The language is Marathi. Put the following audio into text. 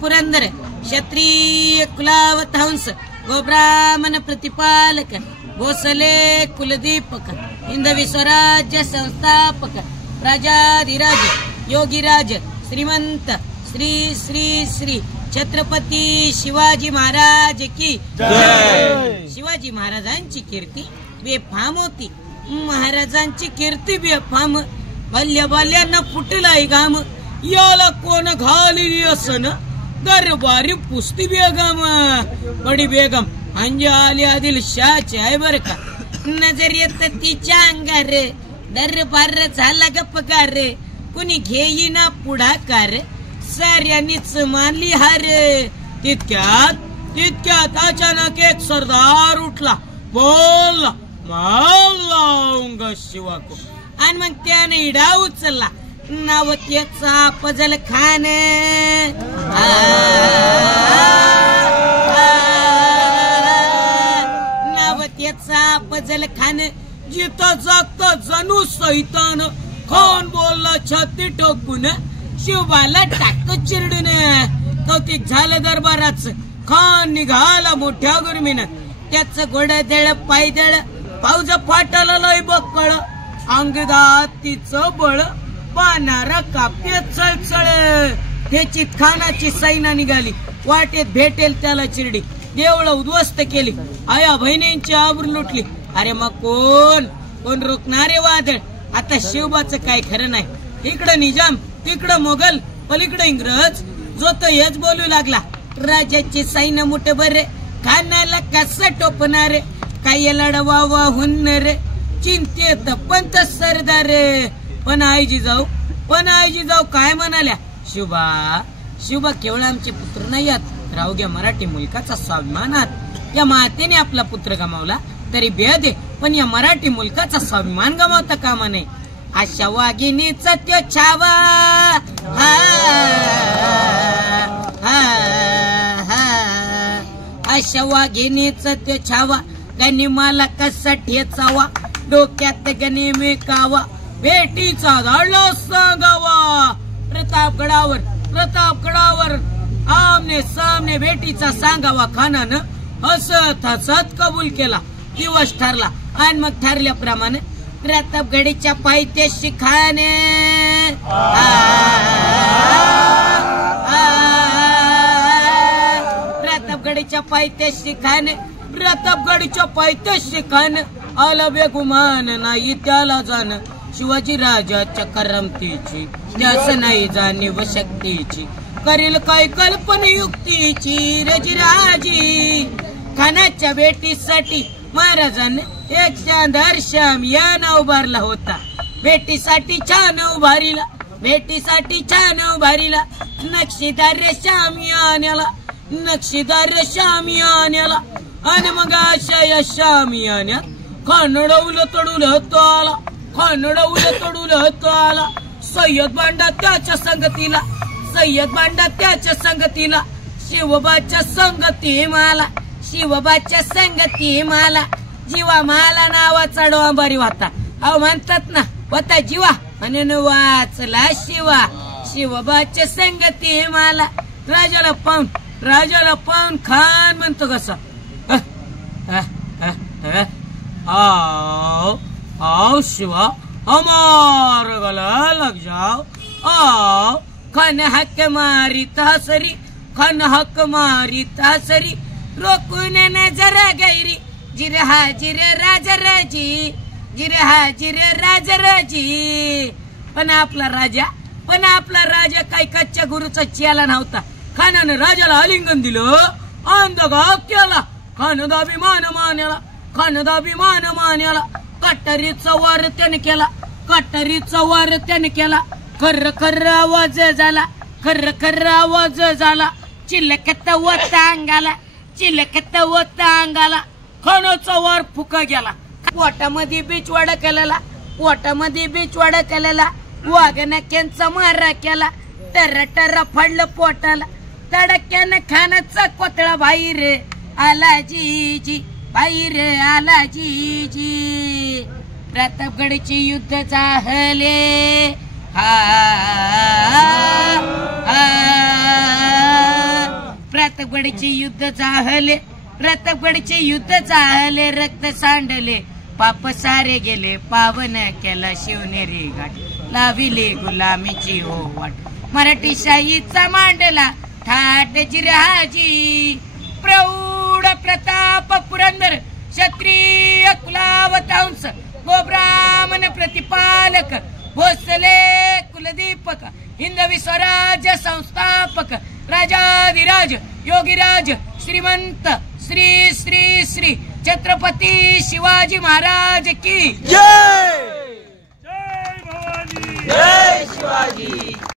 पुरंदर क्षत्रिय कुलावतांस गो ब्राह्मण प्रतिपालक भोसले कुलदीपक हिंदवी स्वराज्य संस्थापक राजाधिराज योगीराज श्रीमंत श्री श्री श्री छत्रपती शिवाजी महाराज की जय। शिवाजी महाराजांची कीर्ती बेफाम होती, महाराजांची कीर्ती बेफाम, बाल्या बाल्यांना फुटलाय घाम, याला कोण घाली असन दरबारी पुस्ती बेगम, बडी बेगम म्हणजे आली आदिलशाहची आहे बर का। नजरेत तिच्या अंगार दरबार झाला गपकार, कुणी घेईना पुढाकार, साऱ्यांनीच मानली हार। तितक्यात अचानक एक सरदार उठला, बोलला माल लावूंगा शिवा को, आणि मग त्याने इडा उचलला, नाव त्याचा फजल खान। नाव त्याचा फजल खान, जिथं जागता जणू सैतान, खान बोलला छाती ठोकून, शिवबाला टाकतो चिरडून। कौतिक झालं दरबाराच, खान निघाला मोठ्या गुरमीनं, त्याच घोडदळ पायदळ, पाऊज फाटाला लय बक्कळ, अंगदातीचं बळ, पानारा कापते चळचळ, त्याची खानाची सैना निघाली, वाटेत भेटेल त्याला चिरडी, देवळ उद्ध्वस्त केली, आया बहिणींची आबरू लुटली। अरे मग कोण रोखणारे वादळ, आता शिवबाचं काय खरं नाही, इकडं निजाम तिकडं मोगल पलीकडं इंग्रज, जो तो हेच बोलू लागला, राजाची सैन्य मोठे बरे, खानाला कसं टोपणार, काय लढवा वाहून रे, चिंतेत पंत सरदार। पण आईजी जाऊ काय म्हणाल्या, शिवबा केवळ आमचे पुत्र नाही आहेत, राहू द्या मराठी मुलकाचा स्वाभिमान आहात। या मातेने आपला पुत्र गमावला तरी बेद, पण या मराठी मुलकाचा स्वाभिमान गमावता कामा नये। अशा वाघिणीचा त्यो छावा, अशा वाघिणीचा त्यो छावा, त्यांनी मला कसा ठेचावा, डोक्यात गणे मेकावा, भेटीचा धाडला सांगावा। प्रतापगडावर आमने सामने भेटीचा सांगावा, खानानं हसत हसत कबूल केला। दिवस ठरला आणि मग ठरल्याप्रमाणे प्रतापगडीच्या पायथ्याशी खान, प्रतापगडीच्या पायथ्याशी खान, आला बेगुमान नाही त्याला जाण, शिवाजी राजाच्या करमतीची त्यास नाही जाणीव शक्तीची, करील काय कल्पना युक्तीची रजराजी। खानाच्या भेटीसाठी महाराजांनी एक शानदार शामियाना उभारला होता, भेटीसाठी छान उभारीला, नक्षीदार शामियान्याला, आणि मग अशा या शामियान्यात खानडवलं तडूल आला, सय्यद बांडा त्याच्या संगतीला, शिवबाच्या संगती मला, जीवा मला नावाचा डोंबारी होता, अहो म्हणतात ना होता जीवा म्हणून वाचला शिवा, शिवबाच्या संगती मला, राजाला पाहून खान म्हणतो कसा, आओ शिवा हमार गला लग जाओ, आओ खान हक मारिता सरी, रोकून नजर गैरी, जिरे हाजिर राजराजी। पण आपला राजा काय कच्च्या गुरुचा चेला नव्हता, खानानं राजाला आलिंगन दिलं, अंधगा केला, खानदाभिमान मान्याला, कटारीचा वार त्याने केला, खर्र आवाज झाला, चिलकत वता अंगाला, खानाचा वार फुका गेला, पोटामध्ये बीचवाडा केलेला, वाघनक्यांचा मारा केला, टर्रा फाडलं पोटाला, तडक्यानं खानाचा कोतळा बाहेर आला जी, प्रतापगडचे युद्ध झाले, प्रतापगडचे युद्ध जाहले, प्रतापगडचे युद्ध जाहले, रक्त सांडले, पाप सारे गेले, पावन केला शिवनेरी घाट, लाविले गुलामीची हो वाट, मराठी शाहीचा मांडला थाट जिरहाजी, प्रौढ प्रताप पुरंदर, क्षत्रिय कुलावतांस, गोब्राह्मण प्रतिपालक, भोसले कुलदीपक, हिंदवी स्वराज्य संस्थापक, राजाधिराज योगीराज श्रीमंत श्री श्री श्री छत्रपती शिवाजी महाराज की जय. जय भवानी. जय शिवाजी.